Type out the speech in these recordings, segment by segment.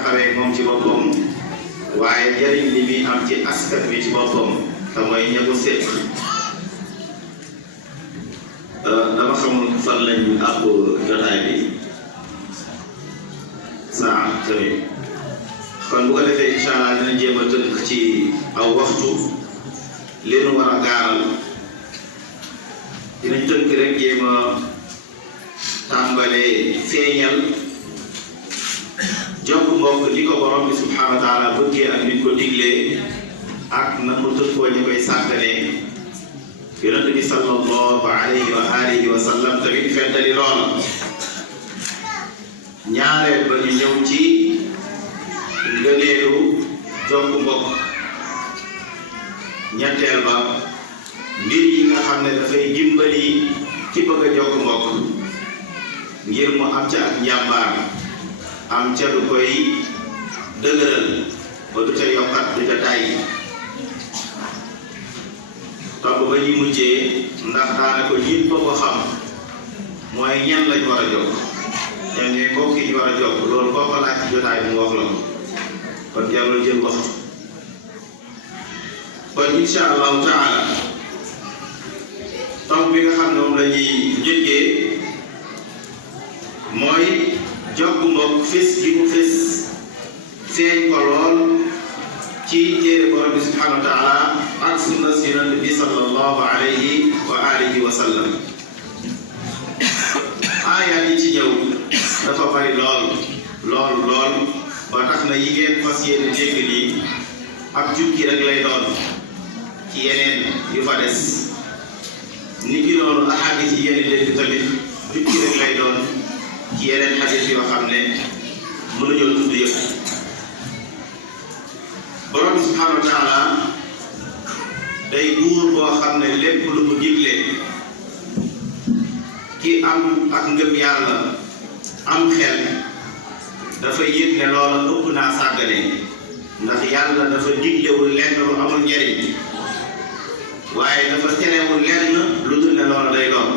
taxawee moom ci boppam waaye njëriñ li muy am ci askan wi ci boppam te mooy ña ko séq. dama xamul fan lañu àpp jotaay bi saa tamit kon bu ko defee incha allah dina jéem a tënk ci aw waxtu li nu war a gaaral dinañ tënk rek jéem a tàmbalee feeñal jokk mbokk ni ko borom bi subhanahu wa taala bëggee ak nit ko diglee ak na mu tënkoo ñu koy sàgganee yonent bi sallallahu alayhi wa alihi wa sallam tamit feddali loola. ñaareel ba ñu ñëw ci ngëneelu jokk mbokk. ñetteel ba mbir yi nga xam ne dafay dimbali ki bëgg a jokk mbokk ngir mu am ca ak njàmbaar am ca lu koy dëgëral ba du ca yokkat du ca tàyyi. topp ba ñu mujjee ndax daanaka ñun ba ko xam mooy ñan lañ war a jokk ñan ñooy mbokk yi ñu war a jokk loolu boo ko laaj ci jotaay bi mu wax la kon jarul jël waxtu. kon insha allahu taala tomb bi nga xam ne moom la ñuy njëkkee mooy jokk mbokk fés gi mu fés feeñ ko lool ci téere borom bi subhanahu wa taala ak sunna si yonent bi sallallahu alayhi wa alihi wa sallam. aayaat yi ci ñëw dafa bari lool ba tax na yi ngeen fas yéene dégg nii ak jukki rek lay doon ci yeneen yu fa des ni ki noonu ahadis yi yéen dégg tamit jukki rek lay doon ci yeneen xadis yoo xam ne mënuñoo tudd yëpp. borom bi subhanahu wa taala day buur boo xam ne lépp lu mu digle ki am ak ngëm yàlla am xel dafa yëg ne loola ëpp naa sàggane ndax yàlla dafa diglewul lenn lu amul njariñ waaye dafa terewul lenn lu dul ne loola day doon.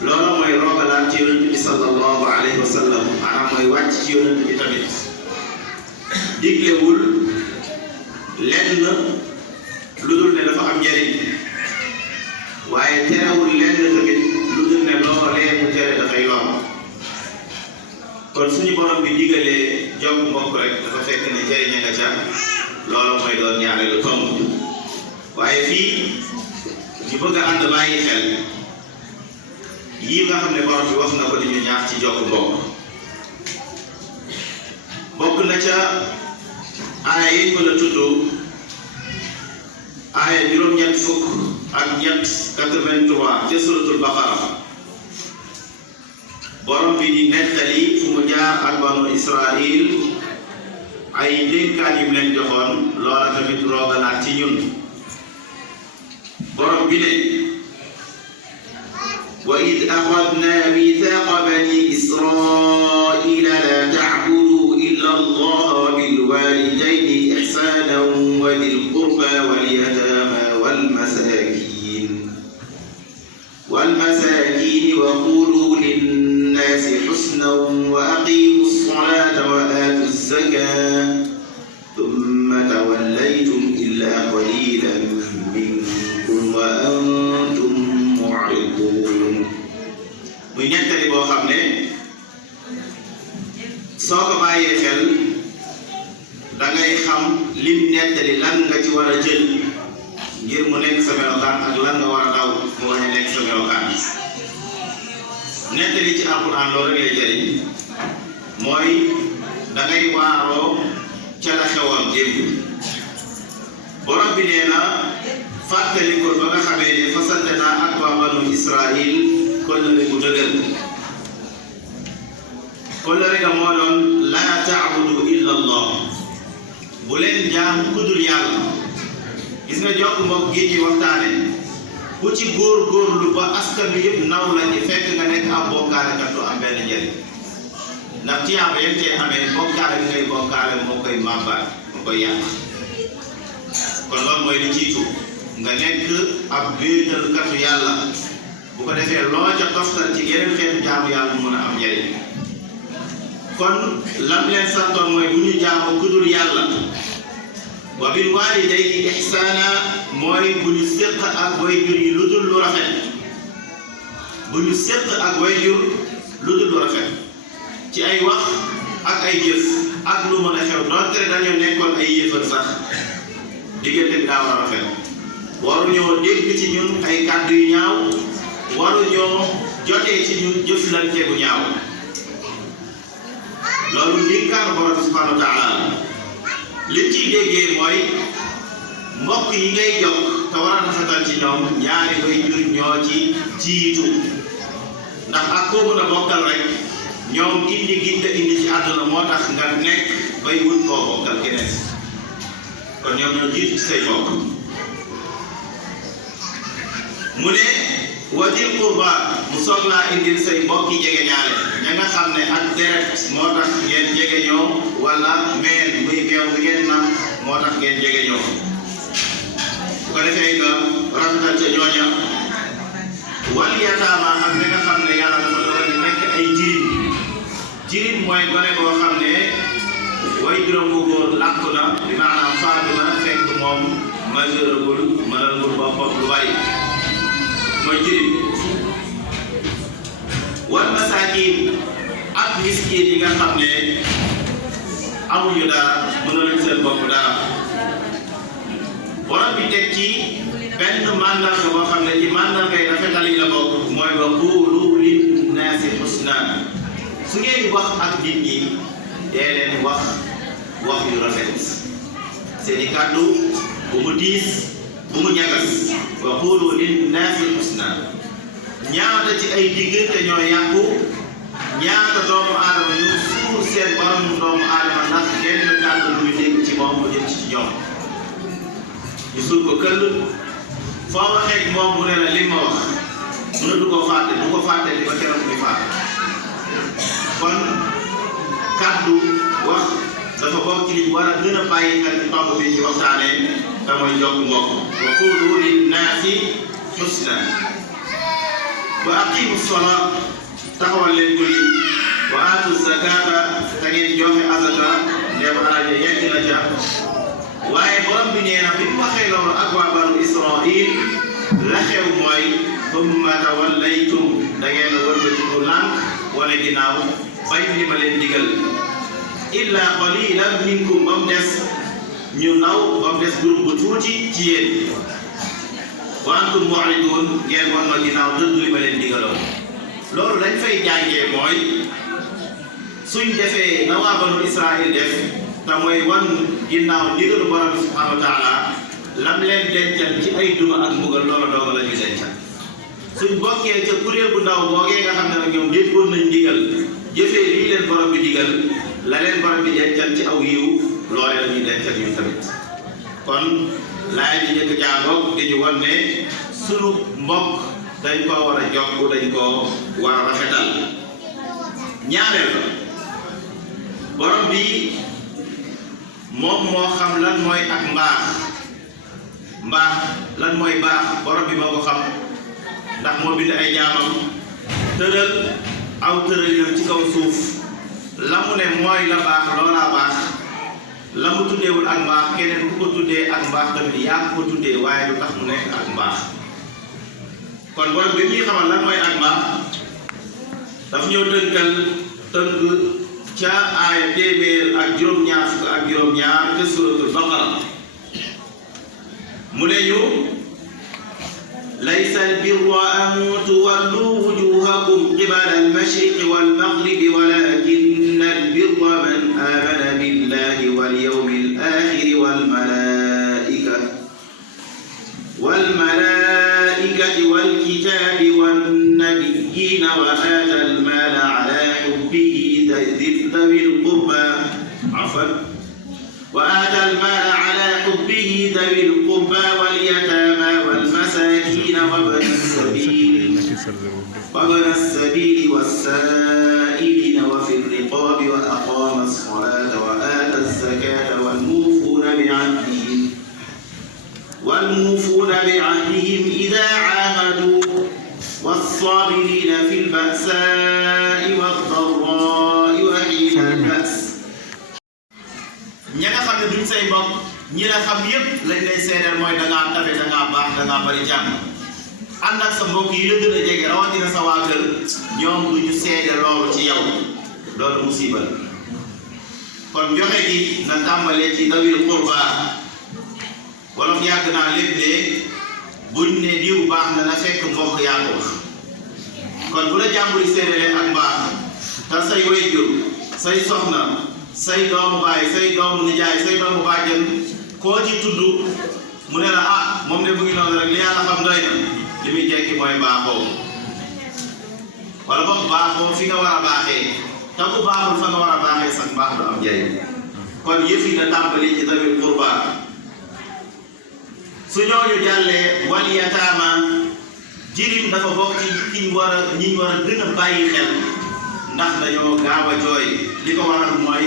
loola mooy roogalaat ci yonent bi sallallahu alayhi wa sallam maanaam mooy wàcc ci yonent bi tamit diglewul lenn lu dul ne dafa am njariñ waaye terewul lenn tamit lu dul ne loolee mu tere dafay lor. kon suñu borom bi digalee jokk mbokk rek dafa fekk ne njariñ nga ca loola mooy doon ñaareelu tomb. waaye fii ñu bëgg a ànd bàyyi xel yii nga xam ne borom bi wax na ko di ñu ñaax ci jokk mbokk. bokk na ca aaya yi ko la tudd aaya juróom-ñett fukk ak ñett 83 ca suratul baqara borom bi di nettali fu mu jaar ak banu Israil ay dénkaan yu mu leen joxoon loola tamit roogalaat ci ñun. borom bi ne wa id axadna mithaqa bani israila la ta'budu illa allah wa bil walidayni ihsanan wa dhil qurba wal yatama wal masakin wa qulu linnasi husnan wa aqimu as-salata wa atu az-zakata thumma tawallaytum illa qalilan minkum wa antum mu'ridun. muy ñettali boo xam ne soo ko bàyyee xel da ngay xam lim nettali lan nga ci war a jël ngir mu nekk sa melokaan ak lan nga war a daw mu bañ a nekk sa melokaan. nettali ci alquran loolu rek lay jëriñ mooy da ngay waaroo ca la xewoon démb. borom bi nee na fàttali ko ba nga xamee ne fasante naa ak waa banu Israil kóllëre bu dëgër. kóllëre ga moo doon laa taabudu illa allah bu leen jaam ku dul yàlla. gis nga jokk mbokk gi ci waxtaane ku ci góor-góorlu ba askan bi yëpp naw la ci fekk nga nekk am bokkaale kat du am benn njëriñ ndax tiyaaba yéen cee amee bokkaale bi ngay bokkaale moo koy màbbaat moo koy yàq. kon loolu mooy li jiitu nga nekk ab wéetalkatu yàlla bu ko defee loo ca toftal ci yeneen xeetu jaamu yàlla mu mën a am njëriñ. kon lam leen santoon mooy bu ñu jaamu ku dul yàlla wa bil waalidayni ihsaana mooy bu ñu séq ak wayjur yi lu dul lu rafet bu ñu séq ak wayjur lu dul lu rafet ci ay wax ak ay jëf ak lu mën a xew donte dañoo nekkoon ay yëfal sax diggante bi daa war a rafet waruñoo dégg ci ñun ay kàddu yu ñaaw waruñoo jotee ci ñun jëflante bu ñaaw loolu ndénkaanu borom subhanahu wa taala li ciy déggee mooy mbokk yi ngay jokk te war a rafetal ci ñoom ñaari waajur ñoo ci jiitu ndax ak koo mën a bokkal rek ñoom indi giñ la indi ci àdduna moo tax nga nekk bay wut koo bokkal keneen kon ñoom ñoo jiitu ci say mbokk mu ne wadil qurba mu soog laa indil say mbokk yi jege ñaare ña nga xam ne ak deret moo tax ngeen jege ñoo wala meen muy meew mi ngeen nam moo tax ngeen jege ñoo bu ko defee nga rafetal ca ñooña wal yataama ak ñi nga xam ne yàlla dafa doon nekk ay jirim mooy gone boo xam ne way juróom bu góor làkku na di maanaam faatu na fekk moom majeuragul mënalagul boppam lu bari mooy jirim wal masaakin ak miskin yi nga xam ne amuñu dara mënaluñ seen bopp dara borom bi teg ci benn mandarga boo xam ne ci mandarga yi rafetal yi la bokk mooy wa quulu linnaasi husna su ngeen di wax ak nit ñi dee leen wax yu rafet seeni kàddu bu mu diis bu mu ñagas wa quulu linnaasi husna ñaata ci ay diggante ñoo yàqu ñaata doomu aadama ñu suur seen borom doomu aadama ndax genn kàddu lu ñu dégg ci moom mu jëm ci ñoom ñu suur ko këll foo waxee moom mu ne la li ma wax mu ne du ko fàtte li ba keroog muy fàtte kon kàddu wax dafa bokk ci liñ war a gën a bàyyi xel ci tomb bi ci waxtaanee te mooy jokk mbokk wa quulu linnaasi husna wa aqimu salaa taxawal leen julli wa aatu zakata te ngeen joxe azaka ndem alal ja yegg na ca waaye borom bi nee na bi mu waxee loolu ak waa banu Israil la xew mooy thumma tawallaytum da ngeen a wëlbatiku lànk wala ginnaaw bañ li ma leen digal illa qalilan minkum ba mu des ñu ndaw ba mu des groupe bu tuuti ci yéen wa antum mu'ridun ngeen wan ma ginnaaw dëddu li ma leen digaloon loolu dañ fay jàngee mooy suñ defee na waa banu Israil def te mooy wan ginnaaw ndigalu borom bi subhanahu wa taala lam leen dencal ci ay duma ak mbugal loola dooga la ñuy dencal suñ bokkee ca kuréel bu ndaw boogee nga xam ne nag ñoom déggoon nañ ndigal jëfee lii leen borom bi digal la leen borom bi dencal ci aw yiw loolee la ñuy dencal ñun tamit kon laay di njëkk jàngoog dañu wan ne sunu mbokk dañ koo war a jokk dañ koo war a rafetal ñaareel la borom bi moom moo xam lan mooy ak mbaax lan mooy baax borom bi moo ko xam ndax moo bind ay jaamam tëral aw tëralinam ci kaw suuf la mu ne mooy la baax loolaa baax la mu tuddeewul ak mbaax keneen ku ko tuddee ak mbaax tamit yaa ko tuddee waaye lu tax mu nekk ak mbaax kon borom bi ñuy xamal lan mooy ak mbaax daf ñoo tënkal tënk ca aaya téeméer ak juróom-ñaar fukk ak juróom-ñaar ca suratul baqara mu ne ñu laysa albirra an tuwallu wujuhakum qibala almashriqi walmaghribi walakinna albirra man amana billahi wal yawmil akhiri والملائكة والكتاب والنبيين وآتى المال على حبه ذوي القربى واليتامى والمساكين وابن السبيل والسائلين وفي الرقاب وأقام الصلاة وآتى الزكاة والموفون بعهدهم إذا عاهدوا والصابرين في البأساء والضراء وحين ña nga xam ne duñ say mbokk ñi la xam yépp lañ lay seedeel mooy da ngaa tabe da ngaa baax da ngaa bari jàmm ànd ak sa mbokk yi la gën a jege rawatina sa waa kër ñoom duñu seede loolu ci yow loolu musiba la kon joxe gi na tàmbalee ci dawil qurba wolof yàgg naa lépp ne buñ ne diw baax na fekk mbokk yaa ko wax kon bu la jàmbur yi seedelee ak mbaax te say wayjur say soxna say doomu baay say doomu nijaay say doomu bàjjen koo ci tudd mu ne la ah moom de mu ngi noonu rek li yàlla xam doy na li muy jekki mooy baaxoo wala boog baaxoo fi nga war a baaxee te bu baaxul fa nga war a baaxee sax baax du am njëriñ kon yëf yi na tàmbali ci dawil qurba su ñooñu jàllee wal yataama jirim dafa bokk ci ñi ñu war a gën a bàyyi xel ndax dañoo gaaw a jooy li ko waral mooy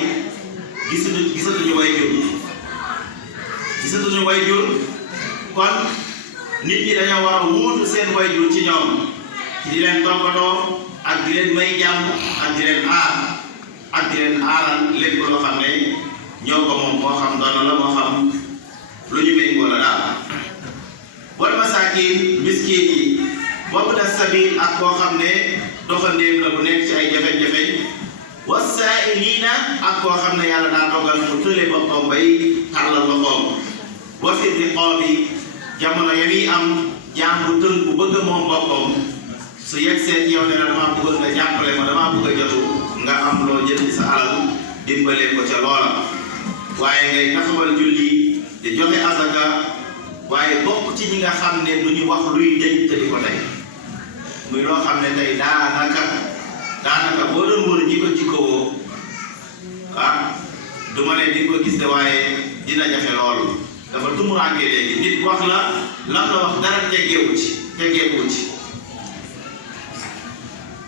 gisatuñu wayjur kon nit ñi dañoo war a wuutu seen wayjur ci ñoom ci di leen toppatoo ak di leen may jàmm ak di leen aar ak di leen aaral lépp loo xam ne ñoo ko moom moo xam doon la moo xam lu ñu méngoo la daal wal masaakin miskin yi boobu da sabil ak koo xam ne doxandéem la bu nekk ci ay jafe-jafe wasaa'iliina ak koo xam ne yàlla daa dogal mu tële boppam bay tàllal loxoom wa fi riqaabi jamono ya muy am jaam bu tënk bu bëgg moom boppam su yegg seet yow ne la damaa bëgg nga jàppale ma damaa bëgg a jotu nga am loo jël ci sa alal dimbale ko ca loola waaye ngay taxawal julli di joxe asaka waaye bokk ci ñi nga xam ne du ñu wax luy deñ te di ko tey muy loo xam ne tey daanaka boo doon wër ñi ko jikkoo ah du ma ne di ko gis de waaye dina jafe lool dafa tumuraanke léegi nit wax la lam la wax dara teggeewu ci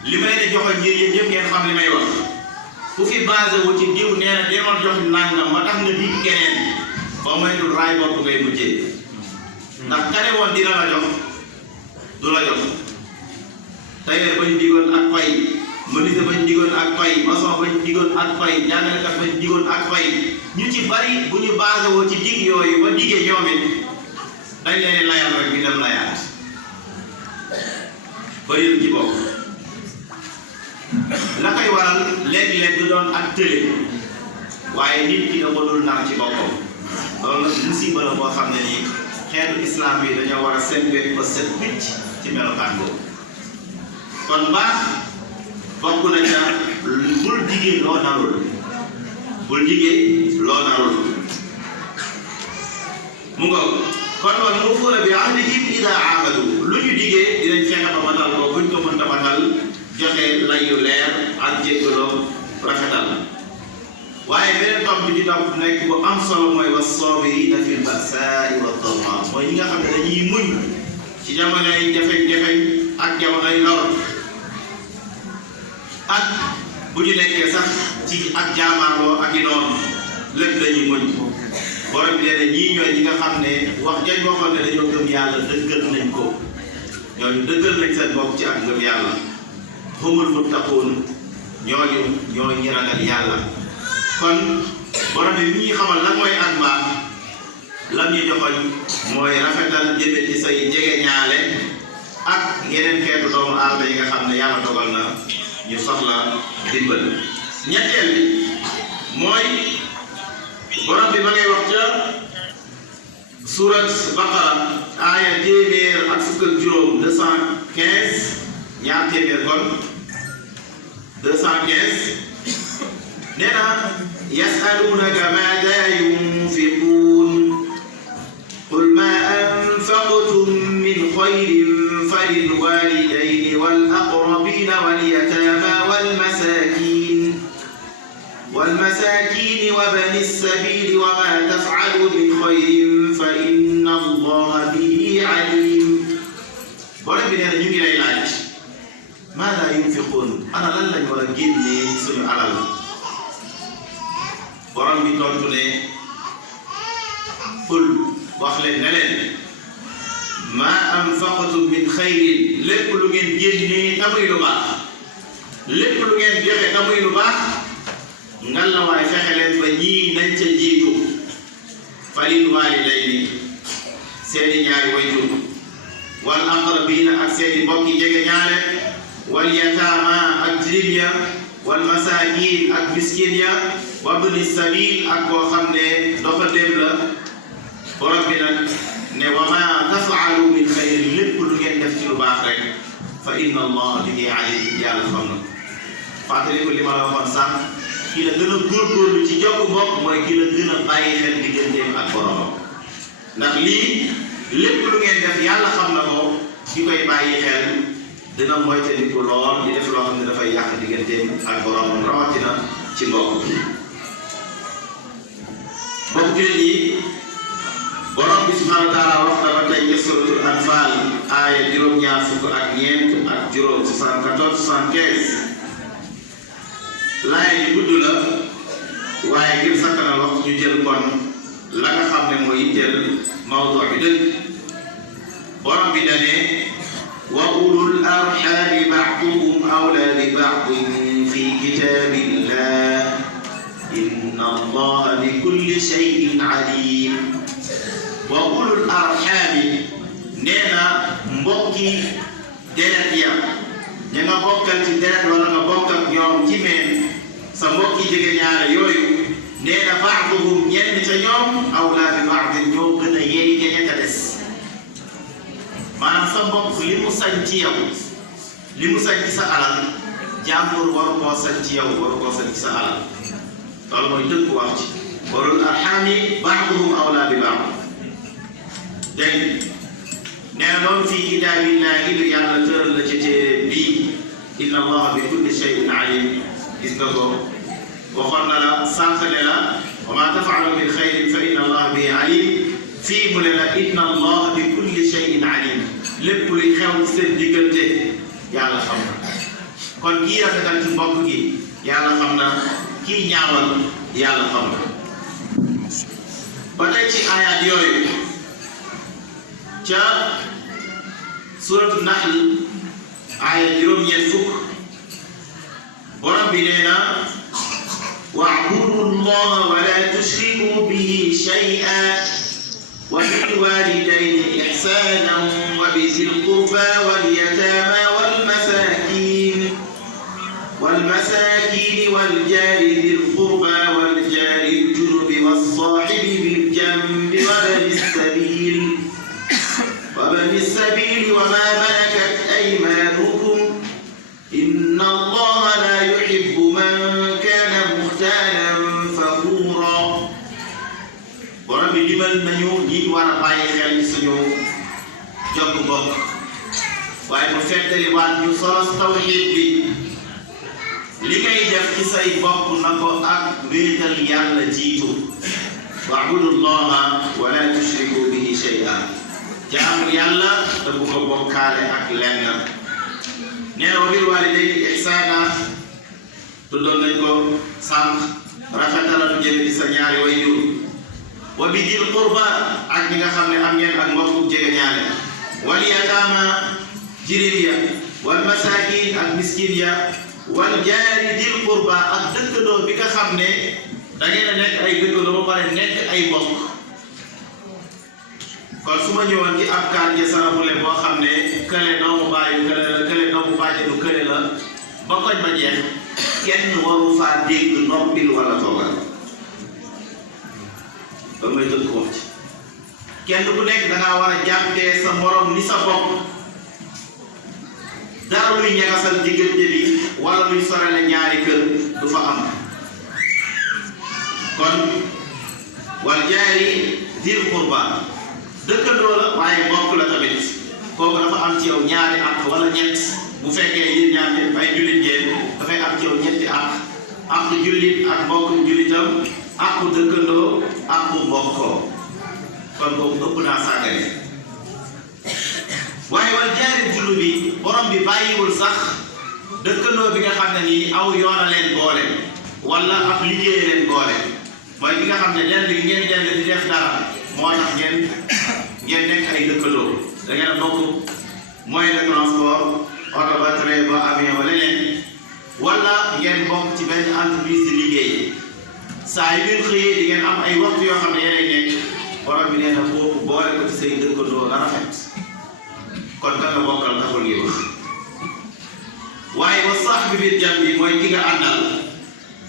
li may ne joxe ngir yéen ñëpp ngeen xam li may wax ku fi basé wu ci diw nee na demoon jox nangam ma tax nga dig keneen ba moytul raay bopp ngay mujjee ndax kane woon dina la jox du la jox tailleur bañ digoon ak pay menuisier bañ digoon ak pay maçon bañ digoon ak pay jàngalekat bañ digoon ak pay ñu ci bari bu ñu basé woo ci dig yooyu ba digee ñoom it dañ leen layal rek ñu dem layaat bari ci bopp la koy waral léeg-léeg du doon ak tële waaye nit ki da ko dul naan ci boppam loolu nag musiba la boo xam ne nii xeetu islam yi dañoo war a seet wet ba set picc ci melokaan boobu kon baax bokk na ca bul digee loo narul mu nga kon wal mufuuna bi ahdihim idaa aahadu lu ñu digee dinañ fexe ba matal ko buñ ko mënta matal joxe layu leer ak jéggaloo rafetal waaye beneen tomb bi di topp nekk bu am solo mooy was-saabiriina fil ba'saa'i wad-darraa mooy ñi nga xam ne dañuy muñ ci jamonoy jafe-jafe ak jamonoy lor ak bu ñu nekkee sax ci ak jaamaarloo ak i noonu lépp dañuy muñ borom bi nee na ñii ñooy ñi nga xam ne wax jañ waxoon ne dañoo gëm yàlla dëggal nañ ko ñooñu dëggal nañ seen bopp ci ak gëm yàlla humul muttaquun ñooñu ñoo ñi ragal yàlla kon borom bi ñuy xamal lan mooy ak mbaax lam ñu joxoñ mooy rafetal jëme ci say jege ñaale ak yeneen xeetu doomu aadama yi nga xam ne yàlla dogal na ñu soxla dimbal ñetteel bi mooy borom bi ma ngay wax ca surat Baqara aaya 215 ñaar téeméer kon 215 nee na yasalunaka maada yunfiqun qul ma anfaqtum min xayrin falilwalidayni wal aqrabina wal yatama والمساكين وابن السبيل وما تفعلوا من خير فإن الله به عليم. borom bi nee na ñu ngi lay laaj maada yunfiqun ana lan lañ war a génnee suñu alal borom bi tontu ne qul wax leen ne leen ma anfaqtum min xayrin lépp lu ngeen génnee tamuy lu baax lépp lu ngeen joxe tamuy lu baax ngal la waay fexe leen ba ñii nañ ca jiitu yi jege ñaale wal yataama ak jirim ya wal masaakin ak miskin ya wa bni sabil ak koo xam ne doxandéem la borom bi nag ne wa ma tafaalu min xayrin lépp lu ngeen def ci lu baax rek fa inna allah bihi alim yàlla xam na fàttali ko li ma la waxoon sànq kii la gën a góorgóorlu ci jokk mbokk mooy kii la gën a bàyyi xel digganteem ak boromam ndax lii lépp lu ngeen def yàlla xam na ko ki koy bàyyi xel dina moytandiku lool di def loo xam ne dafay yàq digganteem ak boromam rawatina ci mbokk bi mbokk jullit yi borom bi subhanahu wa taala wax na ba tey ci suratul anfal aaya juróom-ñaar fukk ak ñeent ak juróom 74 75 laay yi gudd la waaye ngir sakkanal wax ñu jël kon la nga xam ne mooy yitteel mawdu bi dëgg borom bi dane wa ulul arhami ba'duhum awla bi ba'din fi kitabillah inna allaha bi kulli shay'in alim wa ulul arhami nee na mbokki deret ya ña nga bokkal ci deret wala nga bokk ak ñoom ci meen sa mbokki jege ñaare yooyu nee na ba'duhum ñenn ca ñoom awlaa bi ba'din ñoo gën a yeey ña ca des maanaam sa mbokk li mu sañ ci yow li mu sañ ci sa alal jàmbur waru koo sañ ci yow waru koo sañ ci sa alal loolu mooy dëgg wax ci ulul arhami ba'duhum awlaa bi ba'd dégg nee na loolu fii kitaabillahi lu yàlla tëral la ci téere bii inna allaha bi kulli shay'in alim gis nga ko waxoon na la sànq ne la wa ma tafaalu min xayrin fa inna allaha bihi alim fii mu ne la inna allaha bi kulli shay'in alim lépp luy xew seen diggante yàlla xam na kon kii rafetal ci mbokk gi yàlla xam na kii ñaawal yàlla xam na ba tey ci ayaat yooyu ca suratu nahl aaya juróom-ñeent fukk borom bi nee na wa'budu llaha wa la tushriku bihi shay'an wa bil walidayni ihsanan wa bizil qurba wal yatama wal masakin wal jari dhil qurba wal jari al junubi was sahibi bil janbi wa بني السبيل وما ملكت أيمانكم إن الله لا يحب من كان مختالا فخورا borom bi dimbal nañu ñi war a bàyyi xel ci suñu jokk bokk waaye mu fettali waat ñu solos tawxiid bi li ngay def ci say bokk na ko ak wéetal yàlla jiitu wa'budu llaha wa la tushriku bihi shay'an jaamu yàlla te bu ko bokkaale ak lenn nee na wa bil walidayni ihsaana tuddoon nañ ko sànq rafetalal jëme ci sa ñaari waajur wa bi dil qurba ak ñi nga xam ne am ngeen ak mbokku jege ñaale wal yataama jirim ya wal masaakin ak miskin ya wal jaari dil qurba ak dëkkandoo bi nga xam ne da ngeen a nekk ay dëkkandoo ba pare nekk ay mbokk kon su ma ñëwoon ci ab quartier Saraxule boo xam ne kële doomu baayu kële la kële doomu bàjjenu kële la ba koñ ba jeex kenn waru faa dégg noppil wala toogal ba may tënk wax ci kenn ku nekk dangaa war a jàppee sa morom ni sa bopp dara luy ñagasal diggante bi wala luy sorale ñaari kër du fa am kon wal jaari dil qurba dëkkandoo la waaye mbokk la tamit kooku dafa am ci yow ñaari àq wala ñett bu fekkee yéen ñaar ñëpp ay jullit ngeen dafay am ci yow ñetti àq jullit ak mbokk jullitam àq dëkkandoo àq mbokkoo kon boobu ëpp naa sàggane waaye wal jaari jullu bi borom bi bàyyiwul sax dëkkandoo bi nga xam ne nii aw yoona leen boole wala ab liggéey leen boole mooy bi nga xam ne lenn bi ngeen dend di def dara moo tax ngeen nekk ay dëkkandoo da ngeen a bokk moyen de transport oto ba train ba avion ba leneen wala ngeen bokk ci benn entreprise di liggéey saa yu ngeen xëyee di ngeen am ay waxtu yoo xam ne yéenay nekk borom bi nee na boobu boole ko ci say dëkkandoo la rafet kon kan la bokkal taxul ngi wax waaye wa sahbi bil jambi mooy ki nga àndal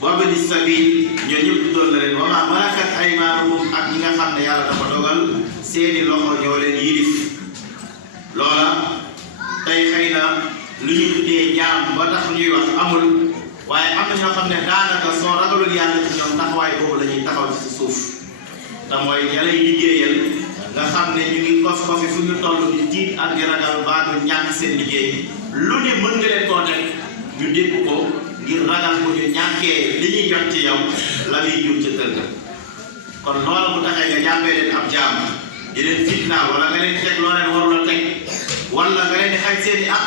wa bani sabil ñoo ñëpp doon na leen wa maa malakat aymaanukum ak ñi nga xam ne yàlla dafa dogal seeni loxo ñoo leen yilif loola tey xëy na lu ñu tuddee jaam ba tax ñuy wax amul waaye am na ñoo xam ne daanaka soo ragalul yàlla ci ñoom taxawaay boobu la ñuy taxaw ci suuf te mooy ña lay liggéeyal nga xam ne ñu ngi kofi fu ñu toll di tiit ak di ragal baatu ñàkk seen liggéey lu ne mën nga leen koo teg ñu dégg ko ngir ragal ko ñu ñàkkee li ñuy jot ci yow la muy jur ca kër ga kon loola bu taxee nga jàppee leen ab jaam di leen fitnaal wala nga leen teg loo leen warul a teg wala nga leen di xañ seeni ak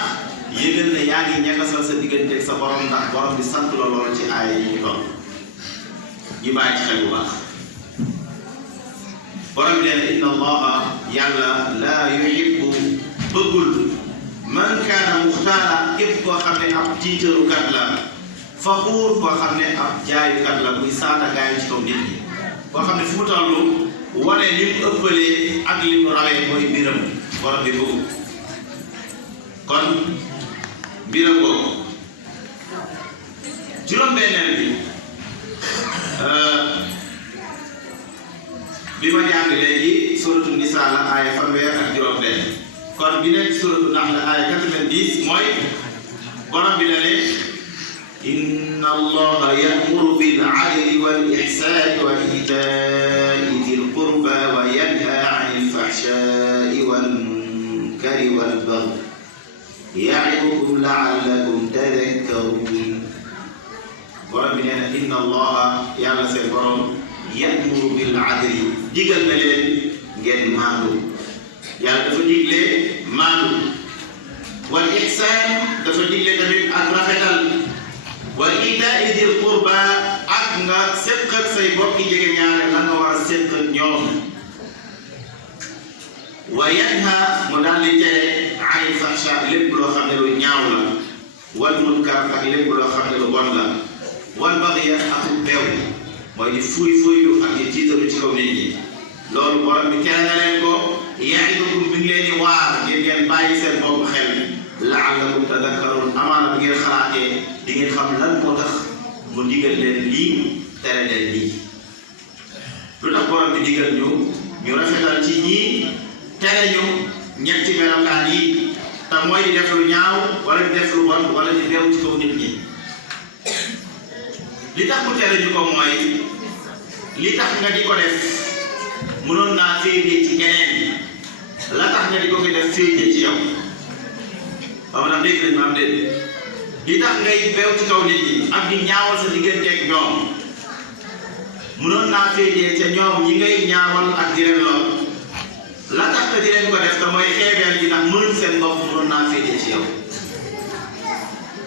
yëgal ne yaa ngi ñagasal sa digganteeg sa borom ndax borom bi sant la lool ci aaya yi ñu toll ñu bàyyi ci xel bu baax borom bi nee na inna allaha yàlla laa yuhibbu bëggul man kaana muxtaara képp koo xam ne ab tiitarukat la faxuur koo xam ne ab jaayukat la muy saata gaayu ci kaw nit ñi koo xam ne fu mu toll wane li mu ëppalee ak li mu rawee mooy mbiram borom bi bëggu kon mbiram boobu juróom-benneel bi ma jàng léegi suratu Nisaa la aaya fanweer ak juróom-benn kon bi nekk suratu Nahl aaya 90 mooy borom bi la ne inna allaha ya'muru bil 'adli wal ihsani wa ita'i dhil qurba wa yanha 'anil fahsha'i wal munkari wal baghi ya'idukum la'allakum tadhakkarun borom bi nee na inna allaha yàlla seen borom ya'muru bil 'adli digal na leen ngeen maandu yàlla dafa digle maandu wal ihsan dafa digle tamit ak rafetal wa itaa'i dil qurba ak nga séq ak say bokki jege ñaare la nga war a séq ak ñoom wa yanha mu daal di tere anil fahsha lépp loo xam ne lu ñaaw la wal munkar ak lépp loo xam ne lu bon la wal baghi ak beew mooy di fuy ak di jiitalu ci kaw nit ñi loolu borom bi tere na leen ko ya'idukum bi ngi leen di waar ngeen bàyyi seen bopp xel la'allakum tadhakkarun amaana bu ngeen xalaatee di ngeen xam lan moo tax mu digal leen lii tere leen lii lu tax borom bi digal ñu rafetal ci ñii tere ñu ñetti melokaan yi te mooy di def lu ñaaw wala di def lu bon wala di beew ci kaw nit ñi li tax mu tere ñu ko mooy li tax nga di ko def mënoon naa féete ci keneen la tax nga di ko def féete ci yow waaw ndax dégg nañ maam déet li tax ngay beew ci kaw nit ñi ak di ñaawal sa digganteeg ñoom mënoon naa féete ca ñoom ñi ngay ñaawal ak di leen lor la tax nga di leen ko def te mooy xeebeel gi ndax mënuñ seen bopp mënoon naa féete ci yow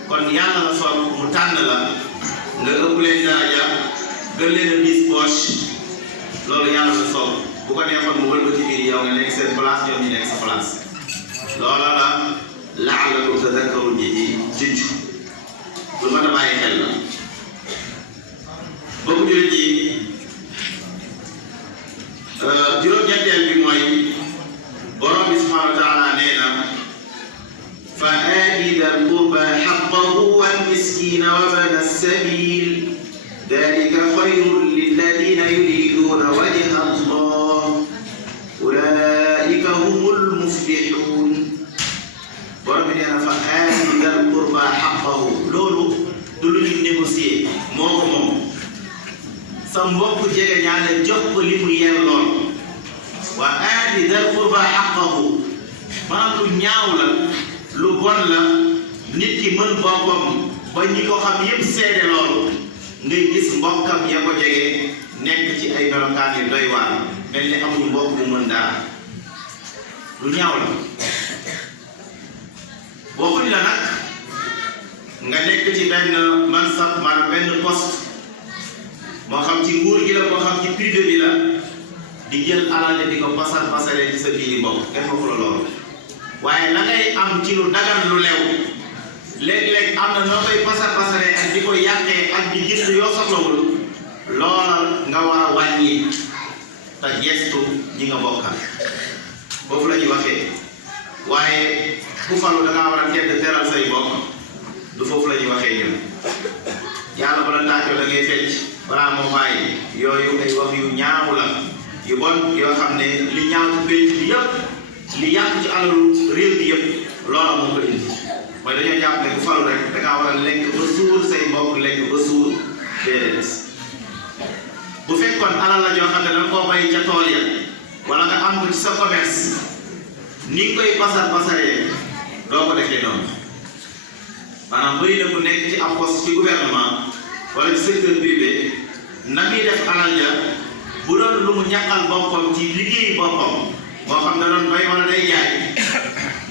kon yàlla la sol mu tànn la nga ëpp leen daraja gën leen a diis poche loolu yàlla la sol bu ko neexoon mu wëlbati biir yow nga nekk seen place ñoom ñu nekk sa place loola la la'allakum tadhakkarun ji junj lu mën a bàyyi xel la boobu jullit yi juróom-ñetteel bi mooy borom bi subhanahu wa taala nee na fa aati dhal qurba haqqahu wal miskina wa bana sabil dhalika khayrun lilladhina yuriduna wajha Allah ulaika humul muflihun borom bi nee na fa aati dhal qurba haqqahu loolu du lu ñu négocier moo ko moom sa mbokk jege ñaale jox ko li mu yell lool wa aati dhal qurba haqqahu maanaam lu ñaaw la lu bon la nit ki mën boppam ba ñi ko xam yépp seede loolu ngay gis mbokkam ya ko jege nekk ci ay melokaan yu doy waar mel ni amuñu mbokk bu mën dara lu ñaaw la bokkuñ la nag nga nekk ci benn mansab maanaam benn poste moo xam ci nguur gi la moo xam ci privé bi la di jël alal di ko pasaree ci sa biir mbokk kenn waxu la loolu waaye la ngay am ci lu dagan lu lew léeg-léeg am na noo koy pasaree ak di ko yàqee ak di gis yoo soxlawul loola nga war a wàññi te gestu ñi nga bokkal foofu la ñuy waxee waaye ku falu da ngaa war a tedd teral say bokk du foofu la ñuy waxee ñun yàlla bala tàccoo da ngay fecc balaa moo bàyyi yooyu ay wax yu ñaaw la yu bon yoo xam ne li ñaaw ci pénc bi yëpp li yàq ci alalu réew bi yëpp loola moo ko indi mooy dañoo jàpp ne bu falu rek da ngaa war a lekk ba suur say mbokk lekk ba suur déedéet bu fekkoon alal la joo xam ne danga koo bay ca tool ya wala nga am ko ci sa commerce ni nga koy pasar pasaree doo ko defee noonu maanaam bëri na ku nekk ci am poste ci gouvernement wala ci secteur privé na muy def alal ja bu doon lu mu ñàkkal boppam ci liggéey boppam moo xam ne doon bay wala day jaay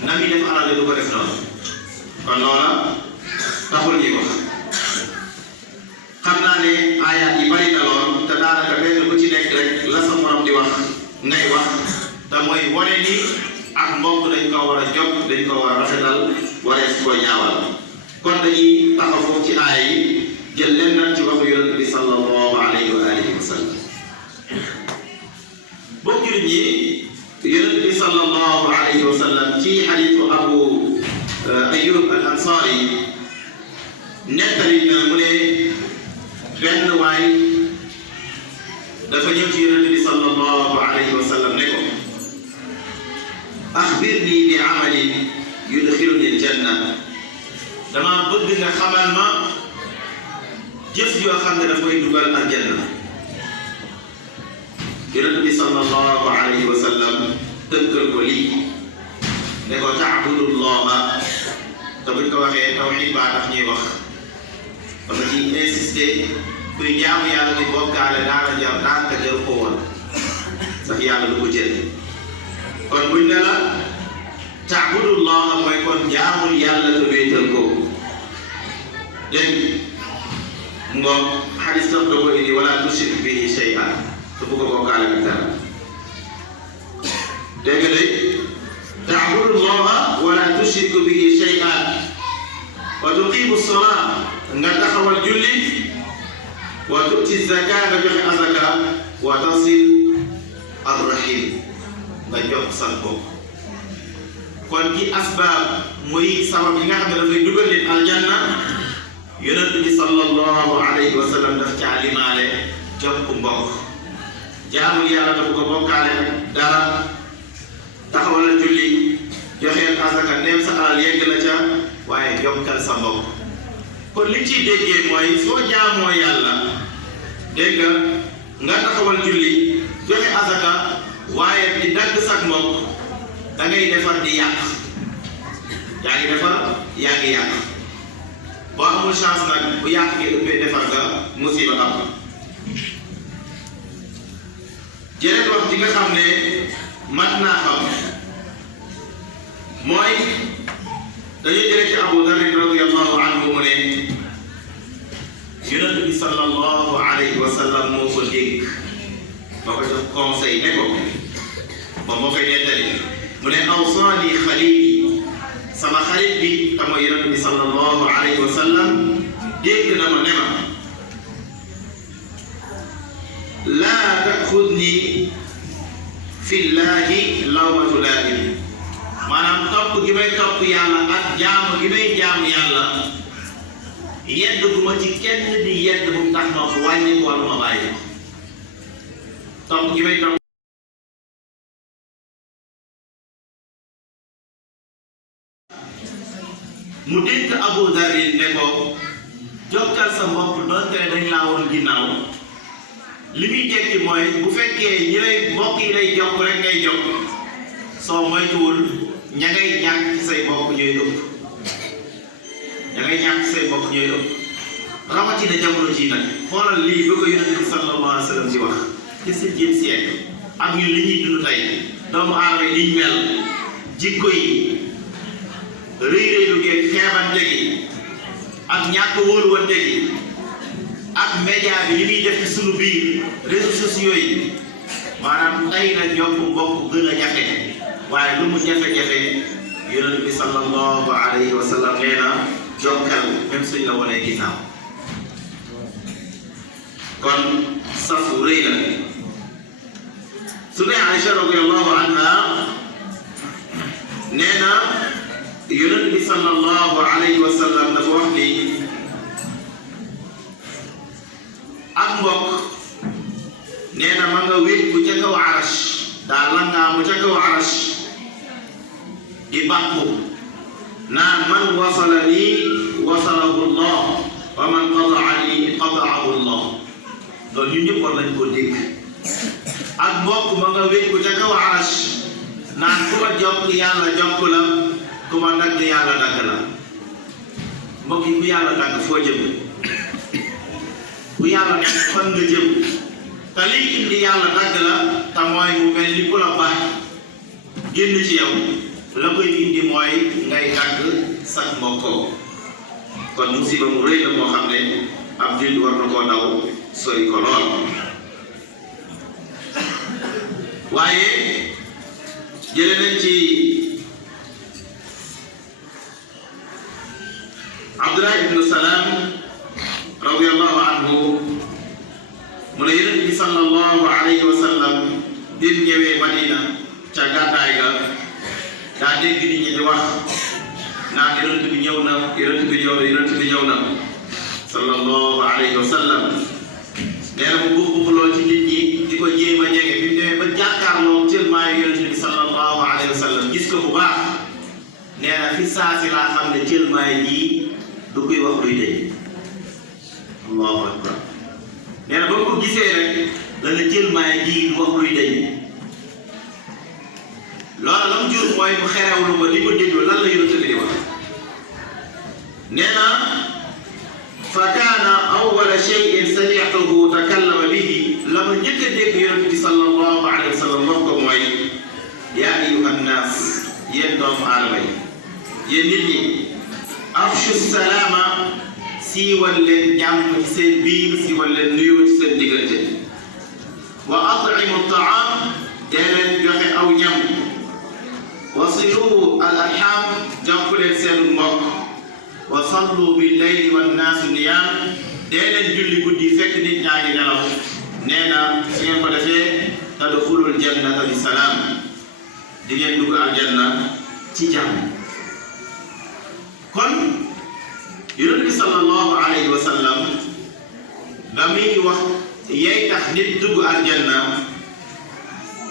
na muy def alal ja du ko def noonu kon loola taxul ñuy wax xam naa ne aayaat yi bari na lool te daanaka benn bu ci nekk rek la sa morom di wax ngay wax te mooy wane ni ak mbokk dañ ko war a jot dañ ko war a rafetal warees koo ñaawal kon dañuy taxaw foofu ci aaya yi jël leen nag ci waxu yonent bi sallallahu alayhi wa alihi wa sallam bokk jullit ñi yonent bi sallallahu alayhi wa sallam ci xadiisu Abu Ayyub al Ansari nettali na mu ne benn waay dafa ñëw ci yonent bi sallallahu alayhi wa sallam ne ko axbirni bi amalin yudxiluni aljanna dama bëgg nga xamal ma jëf yoo xam ne daf koy dugal aljanna yonent bi sallallahu alayhi wa sallam tënkal ko lii ne ko taabudullaha te buñ ko waxee tawxiid baa tax ñuy wax dama ci insister kuy jaamu yàlla di bokkaale daanaka jël ko woon ndax yàlla du ko jël kon buñ ne la taabudullaha mooy kon jaamul yàlla te wéetal ko dégg ngoom xadis sax da ko indi wala tushrik bihi shay'an te bu ko bokkaale ak dara dégg nga de taabudullaha wala tushrik bihi shay'an wa tuqimu salaa nga taxawal julli wa tu'ti zaka nga joxe azaka wa tasil arrahim nga jox sa bopp kon ci asbaab muy sabab yi nga xam ne dafay dugal nit aljanna yonent bi sallallahu alayhi wa sallam daf caa limaale jokk mbokk jaamul yàlla dafa ko bokkaale dara taxawal julli joxeel azaka neem sa alal yegg na ca waaye jokkal sa mbokk kon li ciy déggee mooy soo jaamoo yàlla dégg nga taxawal julli joxe azaka waaye di dagg sag mbokk da ngay defar di yàq yaa ngi defar yaa ngi yàq boo amul chance nag bu yàq gi ëppee defar nga musiba am jeneen wax ji nga xam ne mat naa xam mooy dañuy jëlee ci Abu Dar radiyallahu anhu mu ne yonent bi sallallahu alayhi wa sallam moo ko dégg ba ko jox conseil ne ko ba moo koy nettali mu ne awsaani xalili sama xarit bi te mooy yonent bi sallallahu alayhi wa sallam dégg na ma ne ma laa taxudni fillahi lawmatu laa'im maanaam topp gi may topp yàlla ak jaamu gi may jaamu yàlla yedd bu ma ci kenn di yedd bu mu tax ma wàññi ko wala ma bàyyi topp gi may topp mu dénk Abu Dar ne ko jokkal sa mbokk doonte ne dañ laa woon ginnaaw li muy tekki mooy bu fekkee ñi lay mbokk yi lay jokk rek ngay jokk soo moytuwul ña ngay ñàkk ci say mbokk ñooy ëpp ña ngay ñàkk ci say mbokk ñooy ëpp rawatina jamono ji nag xoolal lii ba ko yonent bi sallallahu alayhi wa sallam di wax ci septième siècle ak ñun li ñuy dund tey doomu aadama yi niñ mel jikko yi rëy rëy lu geeg xeebante gi ak ñàkk wóoluwante gi ak média bi li muy def ci sunu biir réseaux sociaux yi maanaam tey la jokk mbokk gën a jafe waaye lu mu jafe-jafe yonent bi sallallahu alayhi wa sallam nee na jokkal même suñ la wanee ginnaaw kon safu rëy la su ne Aïcha radiyallahu anha nee na yonent bi sallallahu alayhi wa sallam dafa wax ni ak mbokk nee na ma nga wéet bu ca kaw arash daa langaa bu ca kaw arash di bàkku naan man wasalani wasalahu Allah wa man qataani qataahu Allah loolu ñun ñëpp war nañ koo dégg ak mbokk ma nga wéet bu ca kaw arash naan ku ma jokk yàlla jokk la ku ma dagg yàlla dagg la mbokk yi ku yàlla dagg foo jëm ku yàlla dagg fan nga jëm te lii indi yàlla dagg la te mooy mu mel ni ku la baax génn ci yow la koy indi mooy ngay dagg sax mbokkoo kon musiba mu rëy la moo xam ne ab jullit war na koo daw sori ko lool waaye jële nañ ci Abdullah ibnu Salaam radiyallahu anhu mu ne yonent bi sallallahu alayhi wa sallam bi mu ñëwee Madina ca gàddaay ga daa dégg nit ñi di wax naan yonent bi ñëw na yonent bi ñëw na yonent bi ñëw na sallallahu alayhi wa sallam nee na mu buuxbuuxloo ci nit ñi di ko jéem a jege bi mu demee ba jàkkaarloo cëlmaayu yonent bi sallallahu alayhi wa sallam gis ko bu baax nee na fi saa si laa xam ne cëlmaay jii du koy wax luy dee allahu akbar nee na ba ko gisee rek dana cëlmaay jii du wax luy dee loola la mu jur mooy mu xerewlu ba di ko déglu lan la yonent bi di wax nee na fa kaana awwala shay'in sami'tuhu takallama bihi la ma njëkk a dégg yonent bi sallallahu alayhi wa sallam wax ko mooy yaa ayyuhan naas yéen doomu aadama yi yéen nit ñi afshu salaama siiwal leen jàmm ci seen biir siiwal leen nuyoo ci seen diggante wa at'imu taam dee leen joxe aw ñam wasilu al arham jàpp leen seen mbokk wa sallu bil layli wan naasu niyaam dee leen julli guddi fekk nit ñaa ngi nelaw nee na su ngeen ko defee tadxulul jannata bi salaam di ngeen dugg aljanna ci jàmm kon yonent bi sallallahu alayhi wa sallam ba muy wax yey tax nit dugg aljanna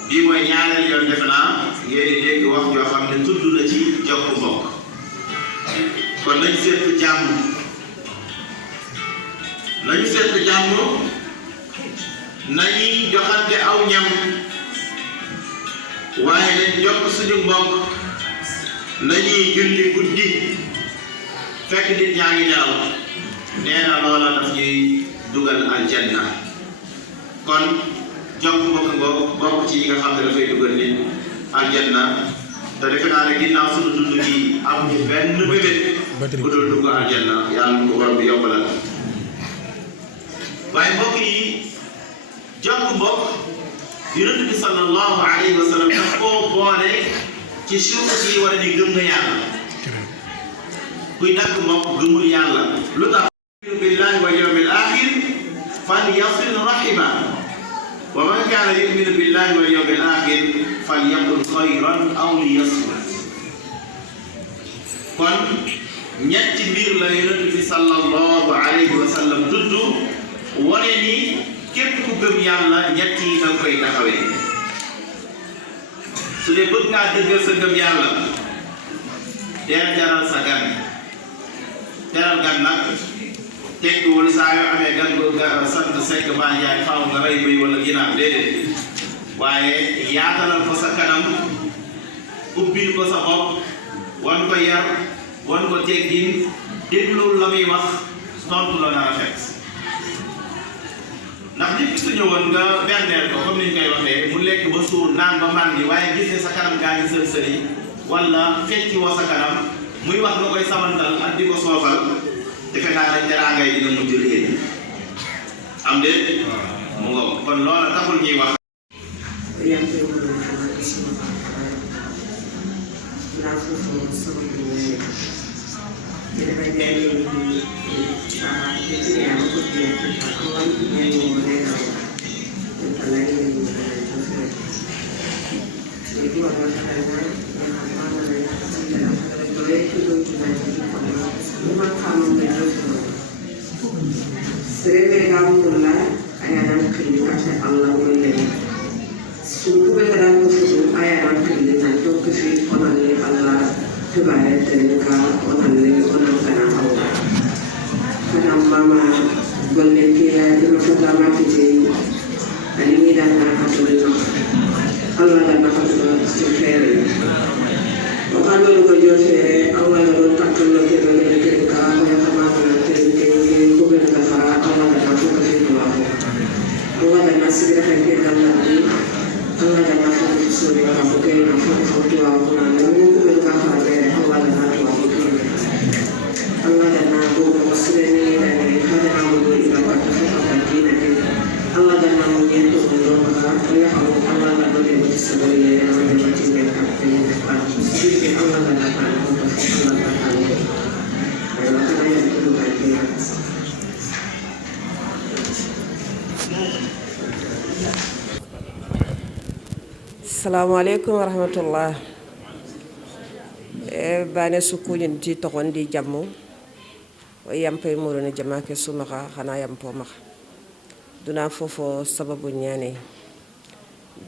bii mooy ñaareel yoon defe naa ngeen di dégg wax joo xam ne tudd na ci jokk mbokk kon nañu seetlu jàmm nañuy joxante aw ñam waaye nañ jokk suñu mbokk nañuy julli guddi fekk nit ñaa ngi nelaw nee na loola daf ñuy dugal aljanna kon jokk mbokk nga bokk ci yi nga xam ne dafay dugal nit aljanna te defe naa ne ginnaaw suñu dund gi am ñu benn bébét bu dul dugg aljanna yàlla mu ko war bi yombalal waaye mbokk yi jokk mbokk yonent bi sallallahu alayhi wa sallam daf koo boole ci suuf yi war a di gëm nga yàlla kuy dagg mbokk gëmul yàlla lu tax yu'minu billahi wal yawmil axir falyasil rahima wa man kaana yu'minu billahi wal yawmil axir falyaqul xayran aw liyasmut kon ñetti mbir la yonent bi sallallahu alayhi wa sallam tudd wane ni képp ku gëm yàlla ñett yi nga koy taxawee su dee bëgg ngaa dëggal sa gëm yàlla deel jaral sa gan teral gan nag tekkiwul saa yoo amee gan nga sant Seck Ba Ndiaye faaw nga rey bëy wala ginaar déedéet waaye yaatalal ko sa kanam ubbil ko sa bopp wan ko yar wan ko teggin déglul la muy wax tontu la na rafet ndax nit ki su ñëwoon nga berneel ko comme ni ñu koy waxee mu lekk ba suur naan ba màndi waaye gis ne sa kanam gaa ngi sël-sëli wala fecci woo sa kanam muy wax nga koy samantal ak di ko soofal defe naa ne teraanga yi dina mujj réer am de mu ngo kon loola taxul ñuy wax Thank you. Allah ga nafatuma ci feere o xamelu ko jofere Allah ga do takkallo ke do le ke ka ya xamata na te ke ko be na fara Allah ga nafu ko fi wa Allah ga nasigra ke Allah Allah ga nafu ko so ya ko ke na fu ko to wa ko na ko be ka fara be Allah ga nafu ko Allah ga na ko ko sireni na ni hada na mo do ila ko ta fa dina ke Allah ga na mo ni to do ma ya ko Allah ga do le ci sabari ya na do ci be ka te fa sirri Allah ga na ko Allah ga na ko Allah ga na ya ko ba ke Assalamualaikum warahmatullah. Bane sukuñin ci toxon di jammu yampay murone jamake sumaka xana yampo max duna fofo sababu ñane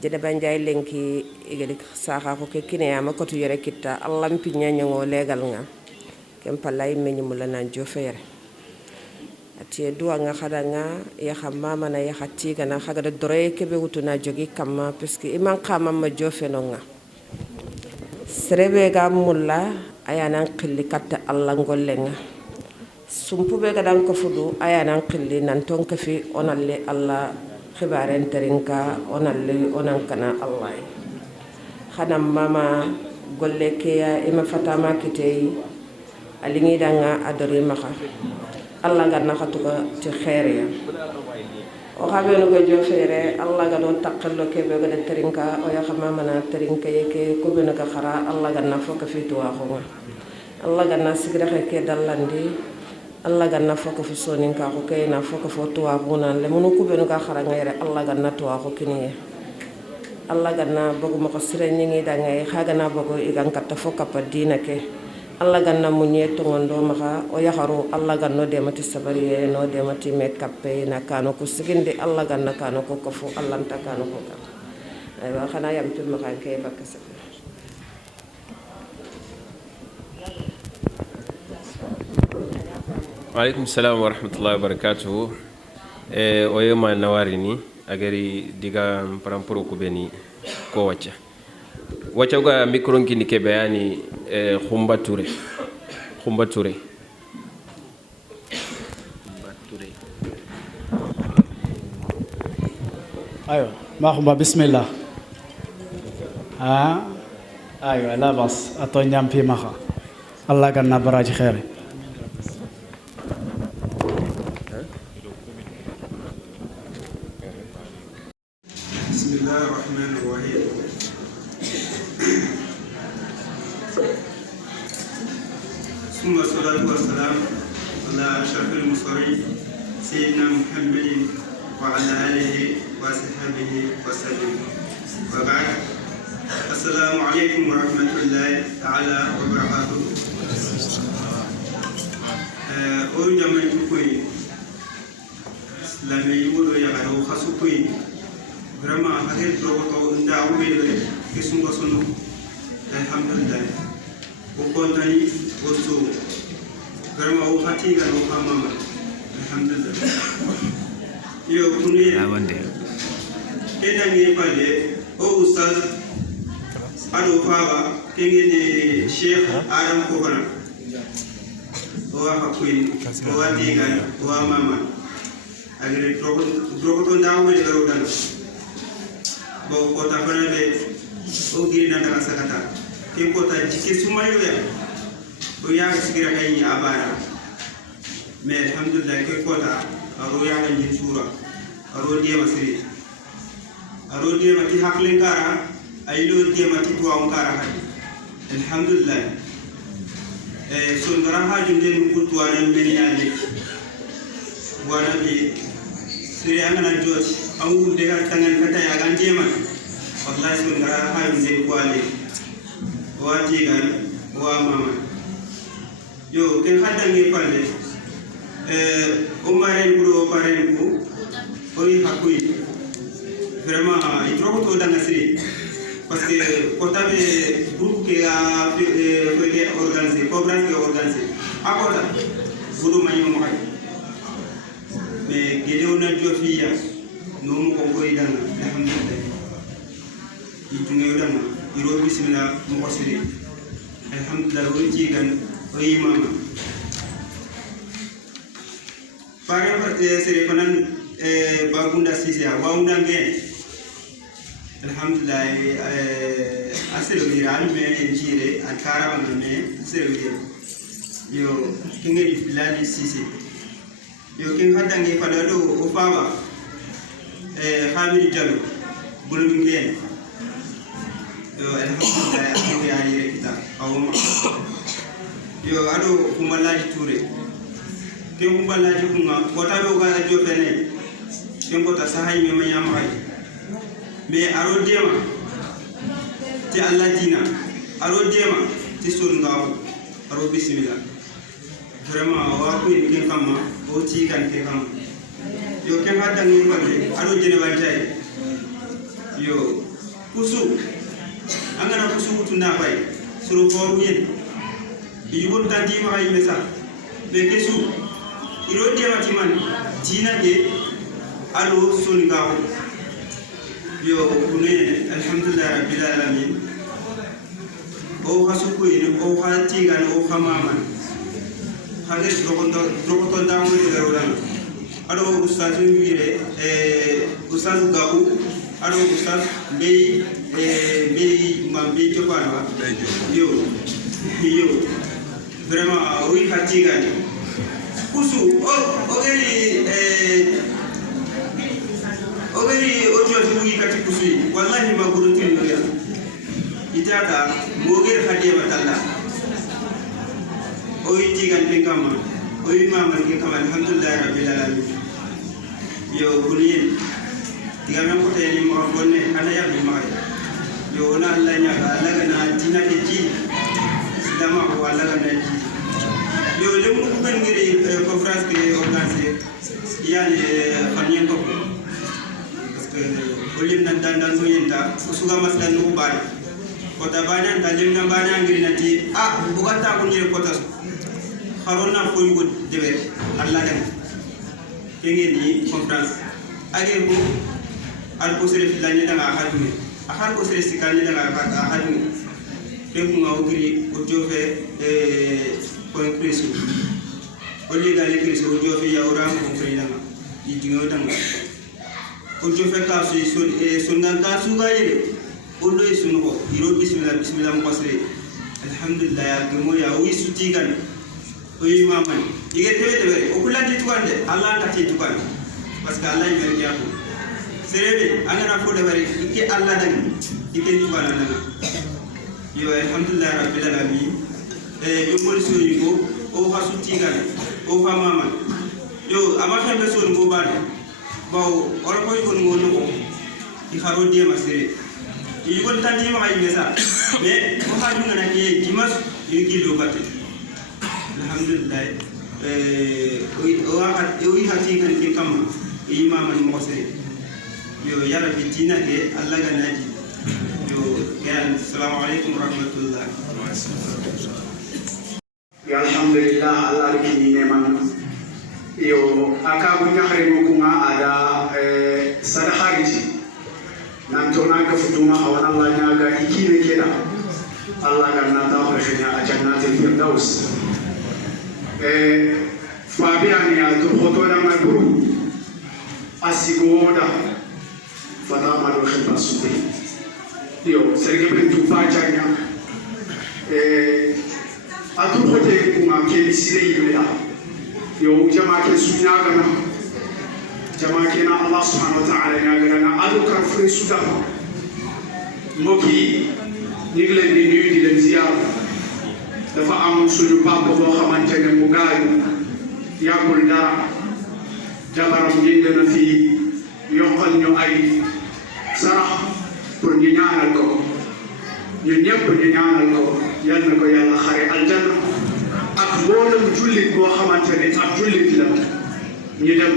jede banjay lenki igeli saxa ko ke kineyama kotu yere kitta allampi ñañango legal nga kem palay meñu mulana jofere ati duwa nga xada nga ya xamma mana ya xati gana xaga de dore kebe wutuna jogi kamma parce que iman xama ma jofeno nga serebe ga mulla ayana qilli katta alla ngolle nga sumpu be ga dan ko fudu ayana qilli nan ton ka fi onalle alla khibaren terinka onalle onan kana allah xanam mama golle ke ya ima fatama kitei alingi danga adori maxa Allah ga naxatuka ci xeer ya o xamenu go jofere Allah ga do takkallo ke be ga de terinka o ya xama mana terinka yeke ko be na ka xara Allah ga na foka fi tuwa xoma Allah ga na sigra ke dalandi Allah ga na foka fi sonin ka ko kay na foka fo tuwa xona le munu ko be na ka xara ngayre Allah ga na tuwa ko kiniye Allah ga na bogu mako sire ñingi da ngay xaga na bogu igan katta foka pa dina ke Allah ganna munye to ngondo maka o yaharu Allah ganno de mati sabari no de mati makeup na kano ko siginde Allah ganna kano ko kofu Allah ta kano ko ka ay wa xana yam tul maka ke bakasa wa alaikum salam wa rahmatullahi wa barakatuh o yema nawarini agari diga parampuro ko beni ko wacca wacca micro ngini ke bayani Khumba Touré ايوه ما خمبا بسم الله ايوه لا بس اتونيام في مخا الله كان براج خير بسم الله الرحمن الرحيم ثم الصلاة والسلام على أشرف المرسلين سيدنا محمد وعلى آله وصحبه وسلم وبعد السلام عليكم ورحمة الله تعالى وبركاته أول جمع تقوي لما يقولوا يغلو خسوكي vraiment hakil dogoto nda umele kisungo sunu alhamdulillah ko kontani o so vraiment o fatiga no famama alhamdulillah yo kuni awande eda ngi pale o ustaz ado faba kengene Sheikh Adam Kofana o hakui o adiga o mama agre dogoto nda umele garo dan bo kota fana be o giri na daga sakata ke kota jike sumayo ya o ya sigira kay abara mais alhamdulillah ke kota aro ya ni sura aro die masiri aro die mati haklen kara aylo die mati tuwa kara hadi alhamdulillah so ngara ha junde nu kutwa nan meni ale wana bi sire angana joti angu de tangan kata ya ganjema wallahi sun gara ha yunde kwale wati gan wa mama yo ken hadange palle o maren buro paren ku oi hakui vraiment itro to danga siri parce que kota be groupe ke a fait organiser programme ke organiser akoda budu mayi mo hay mais gelew na jofiya no mo ko koy danga alhamdulillah junge dama iro bismillah mo wasiri alhamdulillah woni ci gan o imama para sere fanan bagunda sisia wawunda ngen alhamdulillah asere wiran me jire an karama me asere wir yo kingeri bilali sisi yo king hadangi falado o faba Hamid Jallo bulum ngen yo alhamdulillah ko yaari kita awuma yo ado kumbalaji touré ke kumbalaji kunga kota do ga jo fene ke kota sahay me manyam hay me aro dema ti Allah dina aro dema ti sun ngaw aro bismillah vraiment wa ko ni kamma o ci kan ke kam yo ke hadda ngi wonde aro jene wajay yo kusu angana kusu tunda bay suru foru yen yibon tanti ma ay mesa be kesu iro dema timan dina ge alo sun ngaw yo kune alhamdulillah rabbil alamin o hasu ko ene o hati gan o hamama hade dokoto damu de garodan ado ustaz ngire ustaz gabu ado ustaz bey mam bey jopana yo vraiment oui hati gan kusu ogeri ojo tugi kati kusu wallahi ma gurutin no ya itata moger hadiya batalla oyi tigan pengama oyi mama ke kama alhamdulillah rabbil alamin yo kulien digame ko tayni mo bonne ana yabbi ma yo na Allah nya ga Allah na dina ke ji dama ko Allah na ji yo le mu ko ngiri conference ke organiser yani fanien ko parce que olim nan dan so yenta suga maslan no bari kota bana dalim na bana ngiri nanti bugata ko nyere kota harona fo yugo debe Allah dem kenge ni conference age ko al ko sere filani daga hadumi ahal ko sere sikani daga hadumi dem ngaw giri ko jofe ko kristo o legal kristo o jofe ya oram ko freedama di dingo danga o jofe ka so ngan ka su ga yede o do sunu ko iro bismillah mo basre alhamdulillah ya gemo ya wi sutigan o imaman ige tebe o kulati tukande Allah ka ti tukan parce que Allah yer ya ko serebe angana fo de bari ike Allah dan ike tukana dan yo alhamdulillah rabbil alamin yo mol so yugo o hasu tigan o famama yo ama xambe so ngo bade baw ora koy ko ngo no di xaro de ma sere yugo tanti ma ay mesa mais ko ha dunga na ke dimas yu gilo batte alhamdulillah o hati kan ke kama imam al muqsir yo ya rabbi dina ke Allah ga naji yo ya assalamu alaikum warahmatullah ya alhamdulillah Allah ki ne man yo aka bunya khairu kuma ada sadahariji nan to na ga futuma a wannan Allah ya ga ikine keda Allah ga na ta khashina a jannatul firdaus Fabian ya to hoto da maguru asigoda fata maro khiba suti yo serge ben tu pachanya atu hote kuma ke sire yida yo jama ke sunya gana jama ke na Allah subhanahu wa ta'ala ya gana na adu kan fri suda moki nigle ni nuyu di len ziyara dafa am suñu papa boo xamante ne mu gaañu yàggul dara jabaram yënd na fi yokkal ñu ay sarax pour ñu ñaanal ko ñun ñëpp ñu ñaanal ko yal na ko yàlla xare aljanna ak mboolem jullit boo xamante ne ak jullit la ñu dem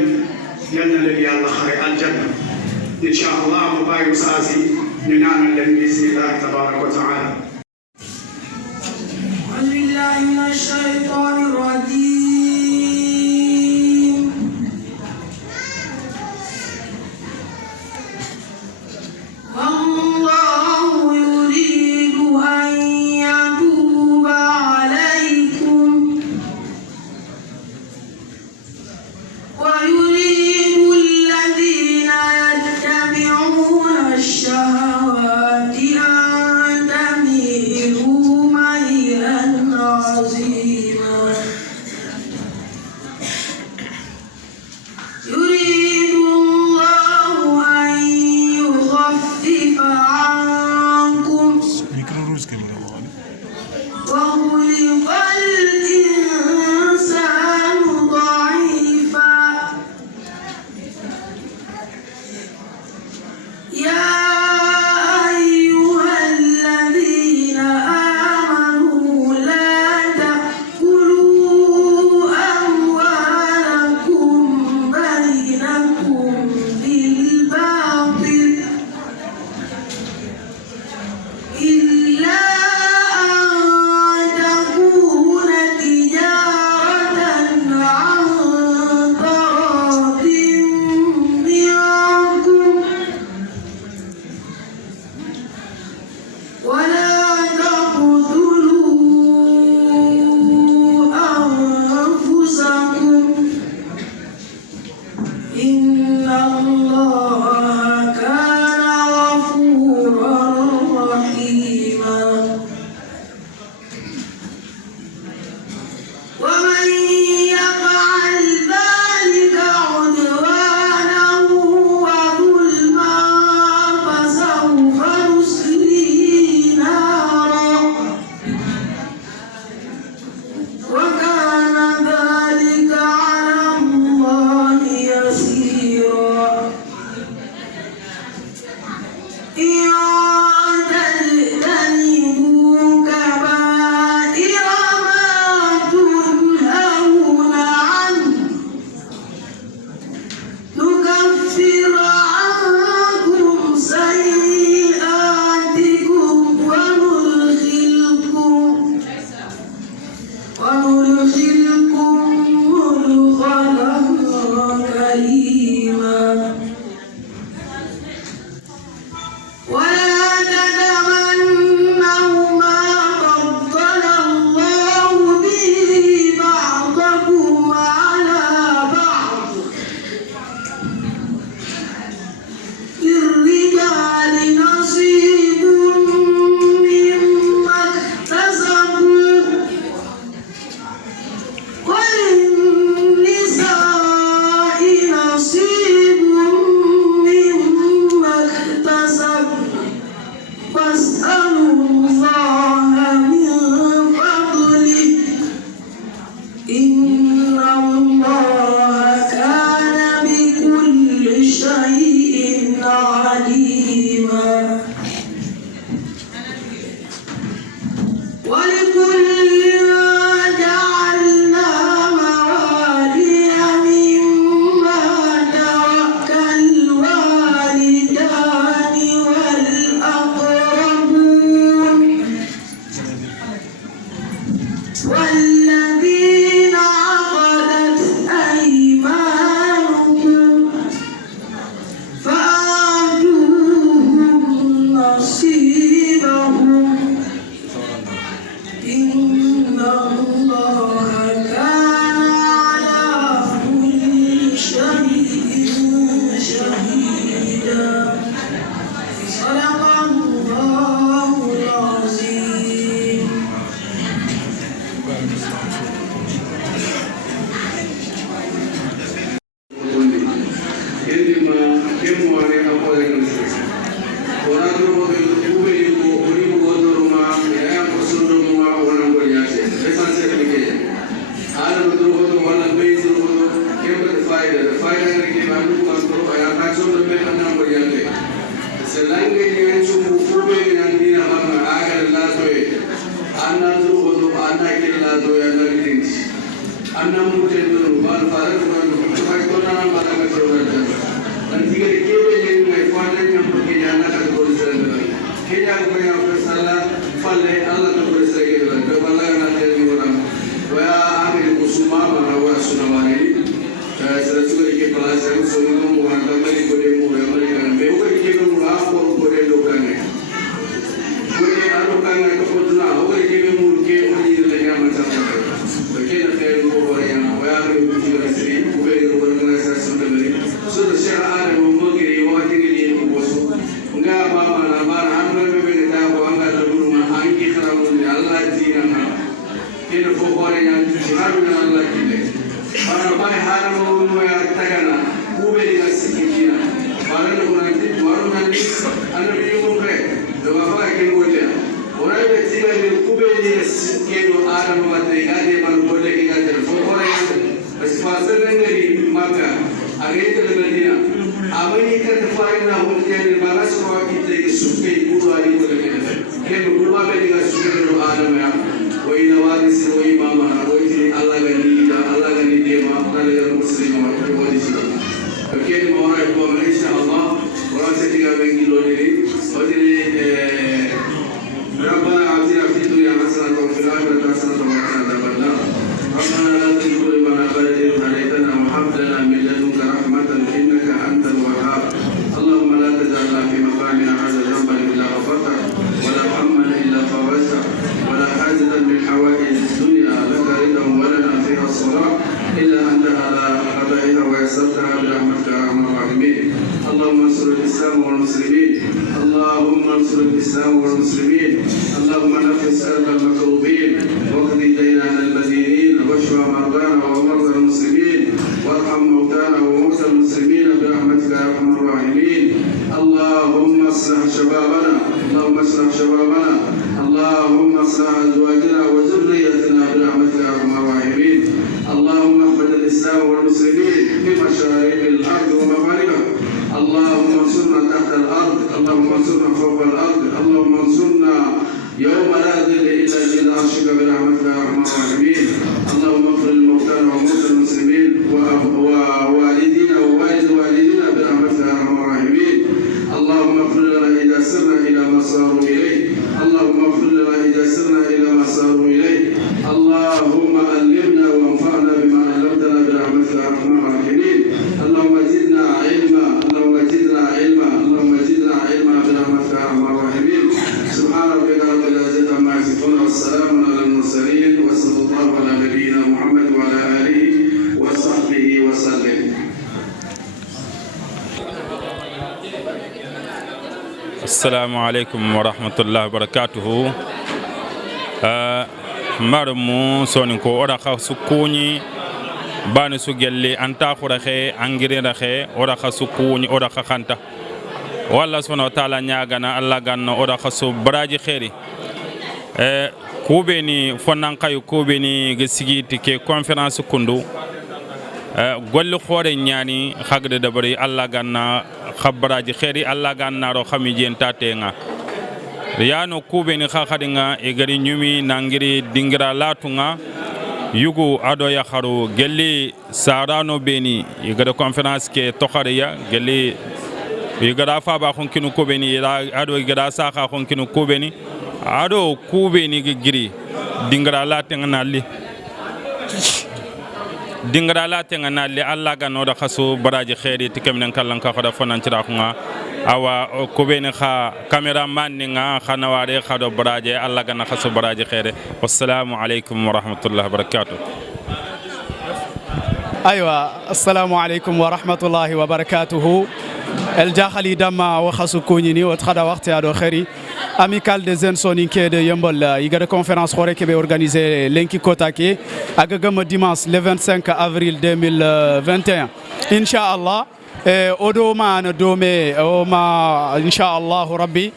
yal na leen yàlla xare aljanna incha allah mu bàyyi saasi ñu ñaanal leen bismillahi tabaraka wa taala من الشيطان الرجيم الله رحيما ولكل جعلنا موالي مما ترك الوالدان والأقربون والذين عقدت أيمانكم فآتوهم نصيبهم إن الله كان على كل شيء شهيدا صدق الله العظيم Assalamu alaikum wa rahmatullahi wa barakatuhu. Marmu sonin ko ora kha sukuni bani su gelle anta khuraxe angire raxe ora kha sukuni ora kha khanta walla subhanahu wa ta'ala nyagana Allah ganno ora kha su baraji khairi kubeni fonnan kayu kubeni gesigi tike conférence kundu golli khore nyani khagde dabari Allah ganna khabaraji khairi Allah ganna ro khami jenta tenga yano kube ni khadinga e gari nyumi nangiri dingira latunga yugo ado ya kharu gelli sarano beni igada conference ke tokhariya gelli igada fa ba khon kinu kubeni ado igada sa kha khon kinu kubeni ado kubeni giri dingira latunga nalli dingra la tenga na le Allah ga no da khaso baraji khairi tikem nan kallan ka khada fonan tira khunga awa ko bene kha cameraman ni nga khana ware khado baraji Allah ga na khaso baraji khairi wassalamu alaikum wa rahmatullahi wa barakatuh aywa assalamu alaikum wa rahmatullahi wa barakatuh el jakhali dama wa khasu konyini wa khada waqti ado khairi amical des jeunes soninké de Yeumbeul igara conférence xore ke be organisé lenki kotake agagama dimanche le 25 avril 2021 inshallah odo man dome o ma inshallah rabbi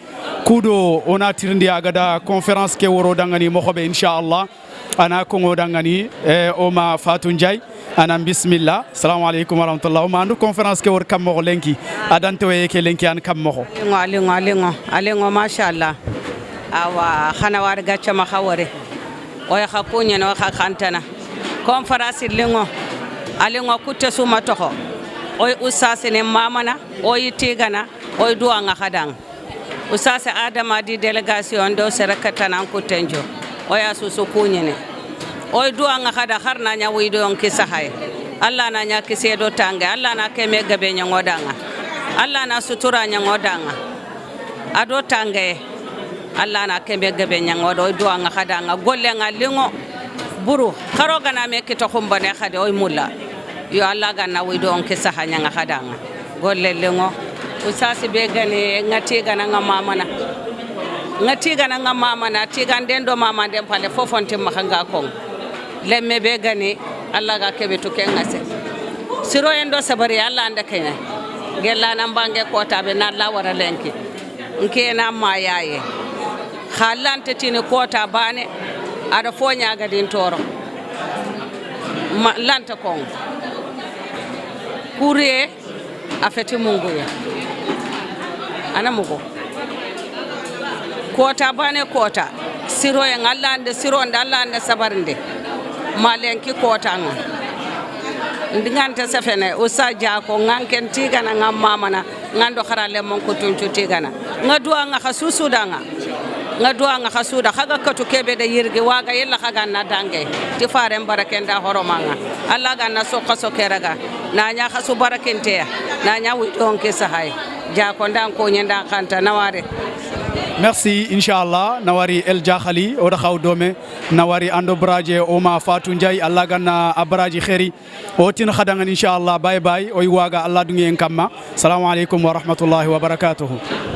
kudo ona tirndi agada conférence ke woro dangani mo xobe inshallah ana ko dangani o ma Fatou Ndiaye ana bismillah assalamu alaikum wa rahmatullah ma andu conférence ke wor kam mo lenki adante we ke lenki an kam mo alengo mashallah awa khana war gacca ma khawore o ya khakunya no kha khantana conférence lengo alengo kutte suma toho o usase ne mamana o yitigana o duwa nga khadang usase adama di délégation do serakatana kutenjo o ya susu kunyene o duwa nga khada harna nya wido on kisahay Allah na nya kisedo tanga Allah na keme gabe nya ngodanga Allah na sutura nya ngodanga ado tange Allah na keme gabe nya ngodo duwa nga khada nga golle nga lingo buru karoga na me kito khumbane khade o mulla yo Allah ga na wido on kisahay nya nga khada nga golle lingo usasi be gane ngati gana nga mamana ngati gana nga mamana tiganden do mama den pale fofonti mahanga kong lemme be gani Allah ga kebe to kengase siro endo sabari Allah anda kenya gella nan bange kota be na Allah wara lenki nke na ma yaye khalante tini kota bane ada fonya ga din toro lanta kong kuriye afeti mungu ya ana mugo kota bane kota siro en Allah ande siro ande Allah ande sabarinde malenki kota nga ndingante safene usaja ko nganken tigana ngam mamana ngando kharale mon ko tuncu tigana ngadua nga khasusu danga ngadua nga khasuda khaga katu kebe de yirgi waga yella khaga na dange ti fare barakenda horomanga Allah ga na sokka sokeraga na nya khasu barakente na nya wi donke sahay ja ko ndan ko nyanda khanta naware. Merci inshallah nawari el jakhali o khaw dome nawari ando braje o ma Fatou Ndiaye Allah ganna abraji khairi o tin khadangan inshallah bye bye o waga Allah dungi en kamma assalamu alaikum wa rahmatullahi wa barakatuh.